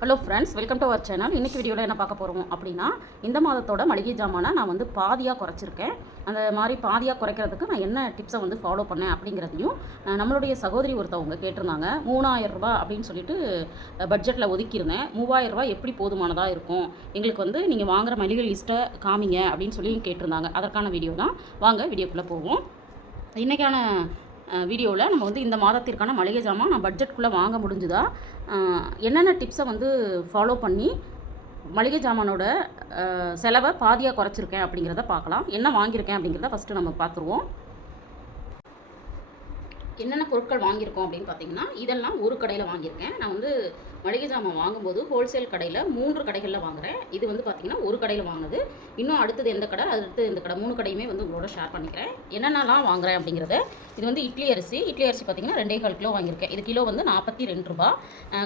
Hello friends, welcome to our channel. இன்றைக்கி வீடியோவில் என்ன பார்க்க போகிறோம் அப்படின்னா, இந்த மாதத்தோட மளிகை ஜாமானை நான் வந்து பாதியாக குறைச்சிருக்கேன். அந்த மாதிரி பாதியாக குறைக்கிறதுக்கு நான் என்ன டிப்ஸை வந்து ஃபாலோ பண்ணேன் அப்படிங்கிறதையும் நம்மளுடைய சகோதரி ஒருத்தவங்க கேட்டிருந்தாங்க. 3000 ரூபா அப்படின்னு சொல்லிட்டு பட்ஜெட்டில் ஒதுக்கியிருந்தேன். 3000 ரூபா எப்படி போதுமானதாக இருக்கும், எங்களுக்கு வந்து நீங்கள் வாங்குகிற மளிகை லிஸ்ட்டை காமிங்க அப்படின்னு சொல்லி கேட்டிருந்தாங்க. அதற்கான வீடியோ தான். வாங்க வீடியோக்குள்ளே போவோம். இன்றைக்கான வீடியோவில் நம்ம வந்து இந்த மாதத்திற்கான மளிகை ஜாமான் நான் பட்ஜெட்குள்ளே வாங்க முடிஞ்சுதா, என்னென்ன டிப்ஸை வந்து ஃபாலோ பண்ணி மளிகை ஜாமானோட செலவை பாதியாக குறைச்சிருக்கேன் அப்படிங்கிறத பார்க்கலாம். என்ன வாங்கியிருக்கேன் அப்படிங்கிறத ஃபஸ்ட்டு நம்ம பார்த்துருவோம். என்னென்ன பொருட்கள் வாங்கியிருக்கோம் அப்படின்னு பார்த்தீங்கன்னா, இதெல்லாம் ஒரு கடையில் வாங்கியிருக்கேன். நான் வந்து மளிகை ஜாமான் வாங்கும்போது ஹோல்சேல் கடையில் 3 கடைகளில் வாங்குகிறேன். இது வந்து பார்த்திங்கன்னா ஒரு கடையில் வாங்கினது. இன்னும் அடுத்தது எந்த கடை, அடுத்து எந்த கடை, 3 கடையுமே வந்து உங்களோட ஷேர் பண்ணிக்கிறேன். என்னென்னலாம் வாங்குகிறேன் அப்படிங்கிறத. இது வந்து இட்லி அரிசி பார்த்திங்கன்னா 2.25 கிலோ வாங்கியிருக்கேன். இது கிலோ வந்து 42 ரூபா.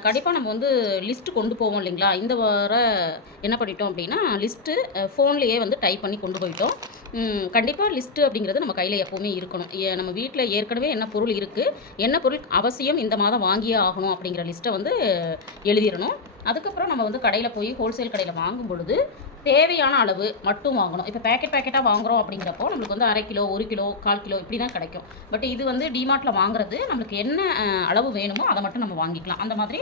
கண்டிப்பாக நம்ம வந்து லிஸ்ட்டு கொண்டு போவோம் இல்லைங்களா. இந்த வார என்ன பண்ணிட்டோம் அப்படின்னா, லிஸ்ட்டு ஃபோன்லேயே வந்து டைப் பண்ணி கொண்டு போயிட்டோம். கண்டிப்பாக லிஸ்ட்டு அப்படிங்கிறது நம்ம கையில் எப்போவுமே இருக்கணும். நம்ம வீட்டில் ஏற்கனவே என்ன பொருள் இருக்குது, என்ன பொருள் அவசியம் இந்த மாதம் வாங்கியே ஆகணும் அப்படிங்கிற லிஸ்ட்டை வந்து எழுதிடணும். அதுக்கப்புறம் நம்ம வந்து கடையில் போய் ஹோல்சேல் கடையில் வாங்கும் பொழுது தேவையான அளவு மட்டும் வாங்கணும். இப்போ பேக்கெட்டாக வாங்குகிறோம் அப்படிங்கிறப்போ நம்மளுக்கு வந்து 1/2 கிலோ, 1 கிலோ, 1/4 கிலோ இப்படி தான் கிடைக்கும். பட் இது வந்து டிமார்ட்டில் வாங்குறது நம்மளுக்கு என்ன அளவு வேணுமோ அதை மட்டும் நம்ம வாங்கிக்கலாம். அந்த மாதிரி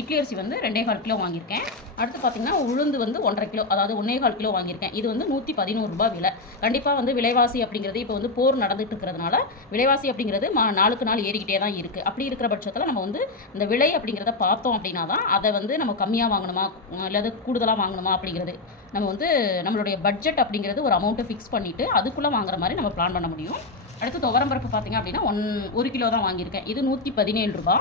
இட்லி அரிசி வந்து 2.25 கிலோ வாங்கியிருக்கேன். அடுத்து பார்த்திங்கன்னா உளுந்து வந்து 1.5 கிலோ, அதாவது 1.25 கிலோ வாங்கியிருக்கேன். இது வந்து 111 ரூபா விலை. கண்டிப்பாக வந்து விலைவாசி அப்படிங்கிறது இப்போ வந்து போர் நடந்துட்டு இருக்கிறதுனால விலைவாசி அப்படிங்கிறது நாளுக்கு நாள் ஏறிக்கிட்டே தான் இருக்குது. அப்படி இருக்கிற பட்சத்தில் நம்ம வந்து இந்த விலை அப்படிங்கிறத பார்த்தோம் அப்படின்னா தான் அதை வந்து நம்ம கம்மியாக வாங்கணுமா அல்லது கூடுதலாக வாங்கணுமா அப்படிங்கிறது நம்ம வந்து நம்மளுடைய பட்ஜெட் அப்படிங்கிறது ஒரு அமௌண்ட்டை ஃபிக்ஸ் பண்ணிவிட்டு அதுக்குள்ளே வாங்குற மாதிரி நம்ம பிளான் பண்ண முடியும். அடுத்து துவரம்பருப்பு பார்த்திங்க அப்படின்னா 1 கிலோ தான் வாங்கியிருக்கேன். இது 117 ரூபா.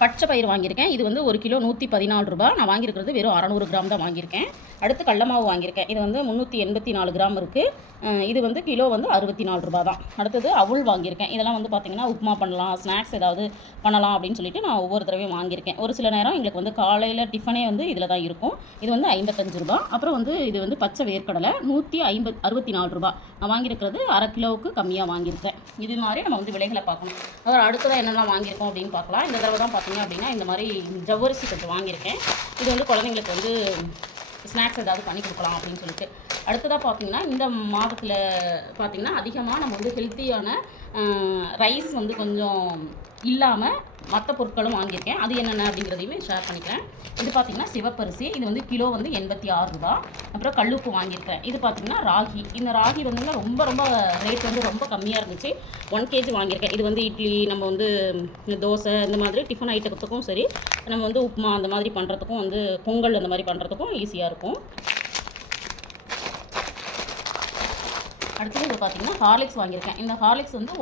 பச்சை பயிர் வாங்கியிருக்கேன். இது வந்து 1 கிலோ 114 ரூபா. நான் வாங்கியிருக்கிறது வெறும் 600 கிராம் தான் வாங்கியிருக்கேன். அடுத்து கடல மாவு வாங்கியிருக்கேன். இது வந்து 384 கிராம் இருக்குது. இது வந்து கிலோ வந்து 64 ரூபா தான். அடுத்தது அவுள் வாங்கியிருக்கேன். இதெல்லாம் வந்து பார்த்திங்கன்னா உப்புமா பண்ணலாம், ஸ்நாக்ஸ் ஏதாவது பண்ணலாம் அப்படின்னு சொல்லிட்டு நான் ஒவ்வொரு தடவையும் வாங்கியிருக்கேன். ஒரு சில நேரம் எங்களுக்கு வந்து காலையில் டிஃபனே வந்து இதில் தான் இருக்கும். இது வந்து 55 ரூபா. அப்புறம் வந்து இது வந்து பச்சை வேர்க்கடலை 164 ரூபா. நான் வாங்கியிருக்கிறது 1/2 கிலோவுக்கு கம்மியாக வாங்கியிருக்கேன். இது மாதிரி நம்ம வந்து விலைகளை பார்க்கணும். அதாவது அடுத்ததாக என்னெல்லாம் வாங்கியிருக்கோம் அப்படின்னு பார்க்கலாம். இந்த தடவை தான் பார்த்திங்க அப்படின்னா இந்த மாதிரி ஜவ்வரிசி கொஞ்சம் வாங்கியிருக்கேன். இது வந்து குழந்தைங்களுக்கு வந்து ஸ்நாக்ஸ் ஏதாவது பண்ணி கொடுக்கலாம் அப்படின்னு சொல்லிட்டு. அடுத்ததாக பார்த்திங்கன்னா இந்த மாதத்தில் பார்த்திங்கன்னா அதிகமாக நம்ம வந்து ஹெல்த்தியான ரைஸ் வந்து கொஞ்சம் இல்லாமல் மற்ற பொருட்களும் வாங்கியிருக்கேன். அது என்னென்ன அப்படிங்கிறதையுமே ஷேர் பண்ணிக்கிறேன். இது பார்த்திங்கன்னா சிவப்பரிசி. இது வந்து கிலோ வந்து 86 ரூபா. அப்புறம் கல்லுப்பு வாங்கியிருக்கிறேன். இது பார்த்திங்கன்னா ராகி. இந்த ராகி வந்து ரொம்ப ரொம்ப ரேட் வந்து ரொம்ப கம்மியாக இருந்துச்சு. 1 kg வாங்கியிருக்கேன். இது வந்து இட்லி, நம்ம வந்து தோசை இந்த மாதிரி டிஃபன் ஐட்டத்துக்கும் சரி, நம்ம வந்து உப்புமா அந்த மாதிரி பண்ணுறதுக்கும் வந்து பொங்கல் அந்த மாதிரி பண்ணுறதுக்கும் ஈஸியாக இருக்கும். அடுத்தது இது பார்த்திங்கன்னா ஹார்லிக்ஸ் வாங்கியிருக்கேன். இந்த ஹார்லிக்ஸ் வந்து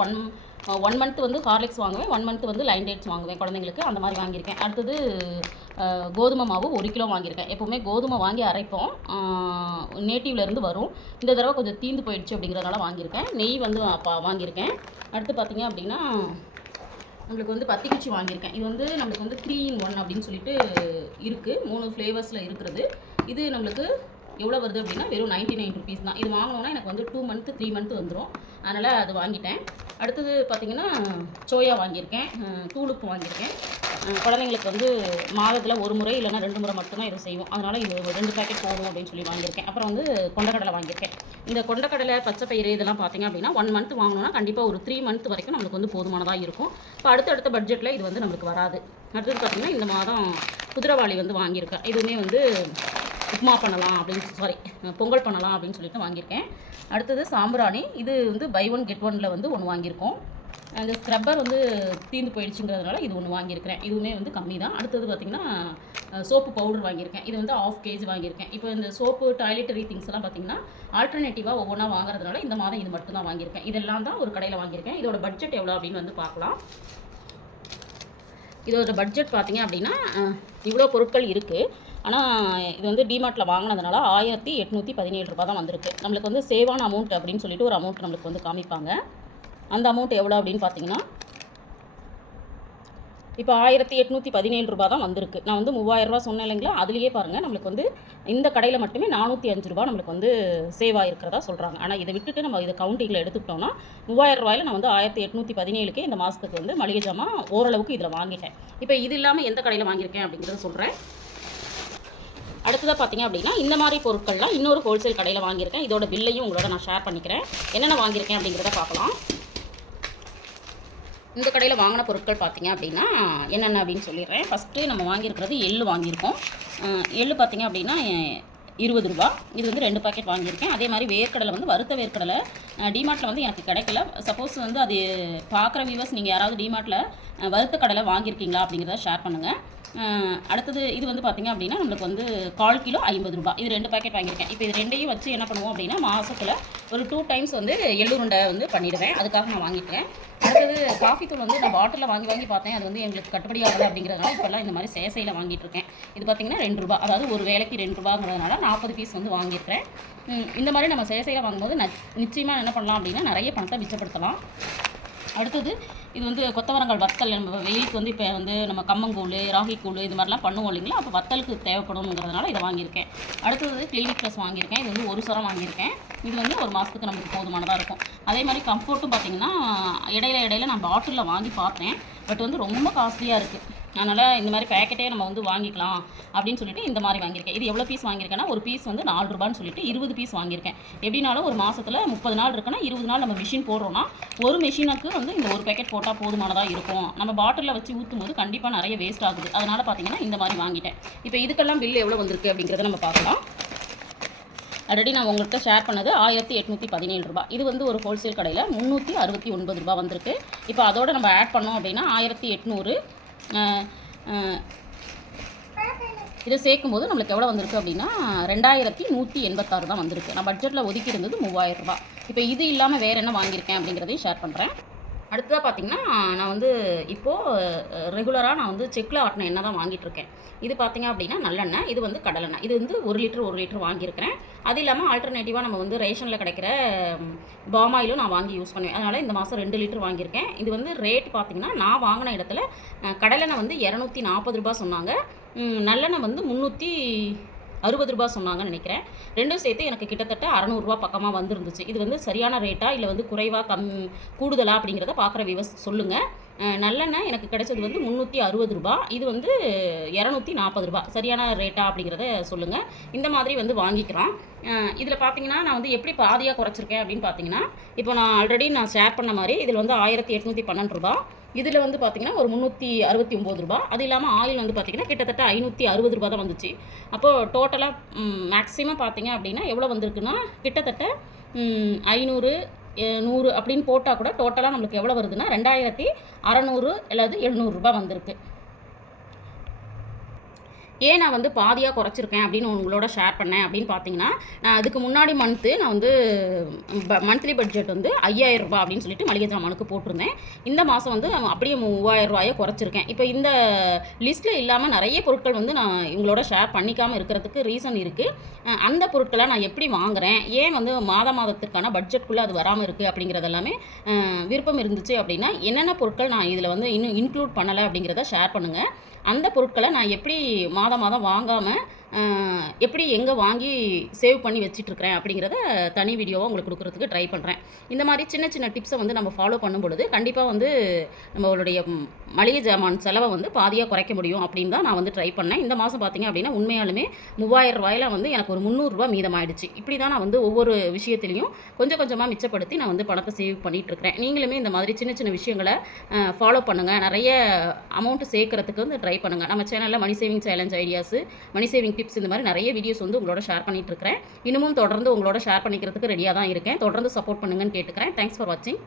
ஒன் மந்த் வந்து ஹார்லிக்ஸ் வாங்குவேன், 1 மந்த் வந்து லைன் டேட்ஸ் வாங்குவேன் குழந்தைங்களுக்கு, அந்த மாதிரி வாங்கியிருக்கேன். அடுத்தது கோதுமை மாவு 1 கிலோ வாங்கியிருக்கேன். எப்போவுமே கோதுமை வாங்கி அரைப்போம், நேட்டிவ்லேருந்து வரும். இந்த தடவை கொஞ்சம் தீந்து போயிடுச்சு அப்படிங்கிறதுனால வாங்கியிருக்கேன். நெய் வந்து வாங்கியிருக்கேன். அடுத்து பார்த்திங்க அப்படின்னா நம்மளுக்கு வந்து பத்திக்குச்சி வாங்கியிருக்கேன். இது வந்து நம்மளுக்கு வந்து 3 in 1 அப்படின்னு சொல்லிட்டு இருக்குது. 3 ஃப்ளேவர்ஸில் இருக்கிறது. இது நம்மளுக்கு எவ்வளோ வருது அப்படின்னா வெறும் 99 ருபீஸ் தான். இது வாங்கினோன்னா எனக்கு வந்து 2 மந்த்து 3 மந்த்து வந்துடும். அதனால் அது வாங்கிட்டேன். அடுத்தது பார்த்திங்கன்னா சோயா வாங்கியிருக்கேன். தூளுப்பு வாங்கியிருக்கேன். குழந்தைங்களுக்கு வந்து மாதத்தில் 1 முறை இல்லைனா 2 முறை மட்டும்தான் இது செய்வோம். அதனால் இது 2 பேக்கெட் போதும் அப்படின்னு சொல்லி வாங்கியிருக்கேன். அப்புறம் வந்து கொண்டக்கடலை வாங்கியிருக்கேன். இந்த கொண்டக்கடலை, பச்சை பயிறு இதெல்லாம் பார்த்திங்க அப்படின்னா 1 மந்த் வாங்கினோன்னா கண்டிப்பாக ஒரு 3 மந்த் வரைக்கும் நம்மளுக்கு வந்து போதுமானதாக இருக்கும். இப்போ அடுத்த பட்ஜெட்டில் இது வந்து நம்மளுக்கு வராது. அடுத்தது பார்த்திங்கன்னா இந்த மாதம் குதிரைவாளி வந்து வாங்கியிருக்கேன். இதுவுமே வந்து உப்புமா பண்ணலாம் அப்படின்னு பொங்கல் பண்ணலாம் அப்படின்னு சொல்லிட்டு வாங்கியிருக்கேன். அடுத்தது சாம்பிராணி. இது வந்து பை 1 கெட் 1ல் வந்து 1 வாங்கியிருக்கோம். அந்த ஸ்க்ரப்பர் வந்து தீர்ந்து போயிடுச்சுங்கிறதுனால இது 1 வாங்கியிருக்கிறேன். இதுவுமே வந்து கம்மி தான். அடுத்தது பார்த்திங்கன்னா சோப்பு பவுடர் வாங்கியிருக்கேன். இது வந்து 1/2 kg வாங்கியிருக்கேன். இப்போ இந்த சோப்பு, டாய்லெட்டரி திங்ஸ் எல்லாம் பார்த்திங்கன்னா ஆல்டர்னேட்டிவாக ஒவ்வொன்றா வாங்குறதுனால இந்த மாதம் இது மட்டும் தான் வாங்கியிருக்கேன். இதெல்லாம் தான் ஒரு கடையில் வாங்கியிருக்கேன். இதோட பட்ஜெட் எவ்வளோ அப்படின்னு வந்து பார்க்கலாம். இதோட பட்ஜெட் பார்த்திங்க அப்படின்னா இவ்வளோ பொருட்கள் இருக்குது. ஆனால் இது வந்து டிமார்ட்டில் வாங்கினதுனால 1817 ரூபா தான் வந்திருக்கு. நம்மளுக்கு வந்து சேவான அமௌண்ட் அப்படின்னு சொல்லிட்டு ஒரு அமௌண்ட் நம்மளுக்கு வந்து காமிப்பாங்க. அந்த அமௌண்ட் எவ்வளோ அப்படின்னு பார்த்தீங்கன்னா இப்போ 1817 ரூபா தான் வந்திருக்கு. நான் வந்து 3000 ரூபா சொன்னேன் இல்லைங்களா, அதுலேயே பாருங்கள் நம்மளுக்கு வந்து இந்த கடையில் மட்டுமே 405 ரூபா நம்மளுக்கு வந்து சேவ் ஆகிருக்கிறதா சொல்கிறாங்க. ஆனால் இதை விட்டுட்டு நம்ம இதை கவுண்டிங்கில் எடுத்துக்கிட்டோம்னா 3000 ரூபாயில் நான் வந்து 1817க்கே இந்த மாதத்துக்கு வந்து மளிகை ஜாமான் ஓரளவுக்கு இதில் வாங்கிட்டேன். இப்போ இது இல்லாமல் எந்த கடையில் வாங்கியிருக்கேன் அப்படிங்கிறத சொல்கிறேன். அடுத்ததாக பார்த்தீங்க அப்படின்னா இந்த மாதிரி பொருட்கள்லாம் இன்னொரு ஹோல்சேல் கடையில் வாங்கியிருக்கேன். இதோட பில்லையும் உங்களோட நான் ஷேர் பண்ணிக்கிறேன். என்னென்ன வாங்கியிருக்கேன் அப்படிங்கிறத பார்க்கலாம். இந்த கடையில் வாங்கின பொருட்கள் பார்த்திங்க அப்படின்னா என்னென்ன அப்படின்னு சொல்லிடுறேன். ஃபஸ்ட்டு நம்ம வாங்கியிருக்கிறது எள்ளு வாங்கியிருக்கோம். எள்ளு பார்த்திங்க அப்படின்னா 20 ரூபா. இது வந்து 2 பாக்கெட் வாங்கியிருக்கேன். அதே மாதிரி வேர்க்கடலை வந்து வறுத்த வேர்க்கடலை டிமார்ட்டில் வந்து எனக்கு கிடைக்கல. சப்போஸ் வந்து அது பார்க்குற வியூவர்ஸ் நீங்கள் யாராவது டிமார்ட்டில் வறுத்த கடலை வாங்கியிருக்கீங்களா அப்படிங்கிறத ஷேர் பண்ணுங்கள். அடுத்தது இது வந்து பார்த்திங்க அப்படின்னா நம்மளுக்கு வந்து 1/4 கிலோ 50 ரூபா. இது 2 பாக்கெட் வாங்கியிருக்கேன். இப்போ இது ரெண்டையும் வச்சு என்ன பண்ணுவோம் அப்படின்னா மாதத்தில் ஒரு 2 டைம்ஸ் வந்து எள்ளுருண்டை வந்து பண்ணிவிடுவேன். அதுக்காக நான் வாங்கிட்டேன். அடுத்தது காஃபி தூள் வந்து நான் பாட்டிலில் வாங்கி பார்த்தேன். அது வந்து எங்களுக்கு கட்டுப்படி ஆகலை அப்படிங்கிறதுனால இப்போல்லாம் இந்த மாதிரி சேசையில் வாங்கிட்டு இருக்கேன். இது பார்த்திங்கன்னா 2 ரூபா, அதாவது ஒரு வேலைக்கு 2 ரூபாங்கிறதுனால 40 பீஸ் வந்து வாங்கியிருக்கிறேன். இந்த மாதிரி நம்ம சேசையில் வாங்கும்போது நிச்சயமாக என்ன பண்ணலாம் அப்படின்னா நிறைய பணத்தை மிச்சப்படுத்தலாம். அடுத்தது இது வந்து கொத்தவரங்காய் வத்தல். நம்ம வெயிலுக்கு வந்து இப்போ வந்து நம்ம கம்மங்கூழ், ராகிக்கூழ் இது மாதிரிலாம் பண்ணுவோம் இல்லைங்களா, அப்போ வத்தலுக்கு தேவைப்படுங்கிறதுனால இதை வாங்கியிருக்கேன். அடுத்தது கிளினிக் ப்ளஸ் வாங்கியிருக்கேன். இது வந்து 1 சரம் வாங்கியிருக்கேன். இது வந்து ஒரு மாதத்துக்கு நமக்கு போதுமானதாக இருக்கும். அதே மாதிரி கம்ஃபர்ட்டும் பார்த்திங்கன்னா இடையில நான் பாட்டிலில் வாங்கி பார்த்தேன். பட் வந்து ரொம்ப காஸ்ட்லியாக இருக்குது. அதனால் இந்த மாதிரி பேக்கெட்டே நம்ம வந்து வாங்கிக்கலாம் அப்படின்னு சொல்லிட்டு இந்த மாதிரி வாங்கியிருக்கேன். இது எவ்வளோ பீஸ் வாங்கியிருக்கேன்னா ஒரு பீஸ் வந்து 4 ரூபான்னு சொல்லிட்டு 20 பீஸ் வாங்கியிருக்கேன். எப்படினாலும் ஒரு மாதத்தில் 30 நாள் இருக்குன்னா 20 நாள் நம்ம மிஷின் போடுறோன்னா ஒரு மிஷினுக்கு வந்து இந்த ஒரு பேக்கெட் போட்டால் போதுமானதாக இருக்கும். நம்ம பாட்டிலில் வச்சு ஊற்றும் போது கண்டிப்பாக நிறைய வேஸ்ட் ஆகுது. அதனால் பார்த்தீங்கன்னா இந்த மாதிரி வாங்கிட்டேன். இப்போ இதுக்கெல்லாம் பில் எவ்வளோ வந்திருக்கு அப்படிங்கிறத நம்ம பார்க்கலாம். ஆல்ரெடி நான் உங்கள்கிட்ட ஷேர் பண்ணது 1817 ரூபா. இது வந்து ஒரு ஹோல்சேல் கடையில் 369 ரூபா வந்திருக்கு. இப்போ அதோட நம்ம ஆட் பண்ணோம் அப்படின்னா 1800. இதை சேர்க்கும்போது நம்மளுக்கு எவ்வளோ வந்திருக்கு அப்படின்னா 2186 தான் வந்திருக்கு. நான் பட்ஜெட்டில் ஒதுக்கி இருந்தது 3000 ரூபா. இப்போ இது இல்லாமல் வேறு என்ன வாங்கியிருக்கேன் அப்படிங்கிறதையும் ஷேர் பண்ணுறேன். அடுத்ததாக பார்த்திங்கன்னா நான் வந்து இப்போது ரெகுலராக நான் வந்து செக்கில் ஆட்டின எண்ணெய் தான் வாங்கிட்டுருக்கேன். இது பார்த்திங்க அப்படின்னா நல்லெண்ணெய். இது வந்து கடலெண்ணெய். இது வந்து 1 லிட்டர் வாங்கியிருக்கிறேன். அது இல்லாமல் ஆல்டர்னேட்டிவாக நம்ம வந்து ரேஷனில் கிடைக்கிற பாமாயிலும் நான் வாங்கி யூஸ் பண்ணுவேன். அதனால் இந்த மாதம் 2 லிட்டர் வாங்கியிருக்கேன். இது வந்து ரேட் பார்த்திங்கன்னா நான் வாங்கின இடத்துல கடலெண்ணெய் வந்து 240 ரூபா சொன்னாங்க. நல்லெண்ணெய் வந்து 360 ரூபா சொன்னாங்கன்னு நினைக்கிறேன். ரெண்டும் சேர்த்து எனக்கு கிட்டத்தட்ட 600 ரூபா பக்கமாக வந்துருந்துச்சு. இது வந்து சரியான ரேட்டா இல்லை வந்து குறைவாக கூடுதலா அப்படிங்கிறத பார்க்குற வியூவர்ஸ் சொல்லுங்கள். நல்லெண்ணெய் எனக்கு கிடைச்சது வந்து 360 ரூபா. இது வந்து 240 ரூபா. சரியான ரேட்டா அப்படிங்கிறத சொல்லுங்கள். இந்த மாதிரி வந்து வாங்கிக்கிறோம். இதில் பார்த்தீங்கன்னா நான் வந்து எப்படி பாதியாக குறைச்சிருக்கேன் அப்படின்னு பார்த்தீங்கன்னா இப்போ நான் ஆல்ரெடி ஷேர் பண்ண மாதிரி இதில் வந்து 1812 ரூபா. இதில் வந்து பார்த்திங்கன்னா ஒரு 369 ரூபா. அது இல்லாமல் ஆயில் வந்து பார்த்திங்கன்னா கிட்டத்தட்ட 560 ரூபா தான் வந்துச்சு. அப்போது டோட்டலாக மேக்ஸிமம் பார்த்திங்க அப்படின்னா எவ்வளோ வந்திருக்குன்னா கிட்டத்தட்ட 500 100 அப்படின்னு போட்டால் கூட டோட்டலாக நம்மளுக்கு எவ்வளோ வருதுன்னா 2600 அல்லது 700 ரூபா வந்திருக்கு. ஏன் நான் வந்து பாதியாக குறைச்சிருக்கேன் அப்படின்னு உங்களோட ஷேர் பண்ணேன் அப்படின்னு பார்த்தீங்கன்னா நான் அதுக்கு முன்னாடி நான் வந்து மந்த்லி பட்ஜெட் வந்து 5000 ரூபா அப்படின்னு சொல்லிட்டு மளிகை ஜாமானுக்கு போட்டிருந்தேன். இந்த மாதம் வந்து அப்படியே 3000 ரூபாயை குறைச்சிருக்கேன். இப்போ இந்த லிஸ்ட்டில் இல்லாமல் நிறைய பொருட்கள் வந்து நான் இவங்களோட ஷேர் பண்ணிக்காமல் இருக்கிறதுக்கு ரீசன் இருக்குது. அந்த பொருட்களை நான் எப்படி வாங்குகிறேன், ஏன் வந்து மாதத்திற்கான பட்ஜெட்குள்ளே அது வராமல் இருக்குது அப்படிங்கிறது எல்லாமே விருப்பம் இருந்துச்சு அப்படின்னா என்னென்ன பொருட்கள் நான் இதில் வந்து இன்னும் இன்க்ளூட் பண்ணலை அப்படிங்கிறத ஷேர் பண்ணுங்கள். அந்த பொருட்களை நான் எப்படி மாதம் வாங்காமல் எப்படி எங்கே வாங்கி சேவ் பண்ணி வச்சிட்ருக்கிறேன் அப்படிங்கிறத தனி வீடியோவாக உங்களுக்கு கொடுக்குறதுக்கு ட்ரை பண்ணுறேன். இந்த மாதிரி சின்ன சின்ன டிப்ஸை வந்து நம்ம ஃபாலோ பண்ணும் பொழுது கண்டிப்பாக வந்து நம்மளுடைய மளிகை ஜாமான் செலவை வந்து பாதியாக குறைக்க முடியும் அப்படின்னு தான் நான் வந்து ட்ரை பண்ணேன். இந்த மாதம் பார்த்திங்க அப்படின்னா உண்மையாலுமே 3000 ரூபாயில் வந்து எனக்கு ஒரு 300 ரூபா மீதமாயிடுச்சு. இப்படி தான் நான் வந்து ஒவ்வொரு விஷயத்துலையும் கொஞ்சம் கொஞ்சமாக மிச்சப்படுத்தி நான் வந்து பணத்தை சேவ் பண்ணிகிட்ருக்கிறேன். நீங்களுமே இந்த மாதிரி சின்ன சின்ன விஷயங்களை ஃபாலோ பண்ணுங்கள். நிறைய அமௌண்ட்டு சேர்க்கறதுக்கு வந்து ட்ரை பண்ணுங்கள். நம்ம சேனலில் money saving challenge ideas, money saving tips இந்த மாதிரி நிறைய வீடியோஸ் வந்து உங்களோட ஷேர் பண்ணிட்டு இருக்கிறேன். இன்னமும் தொடர்ந்து உங்களோட ஷேர் பண்ணிக்கிறதுக்கு ரெடியாக தான் இருக்கேன். தொடர்ந்து சப்போர்ட் பண்ணுங்கன்னு கேட்டுக்கிறேன். தேங்க்ஸ் ஃபார் வாட்சிங்.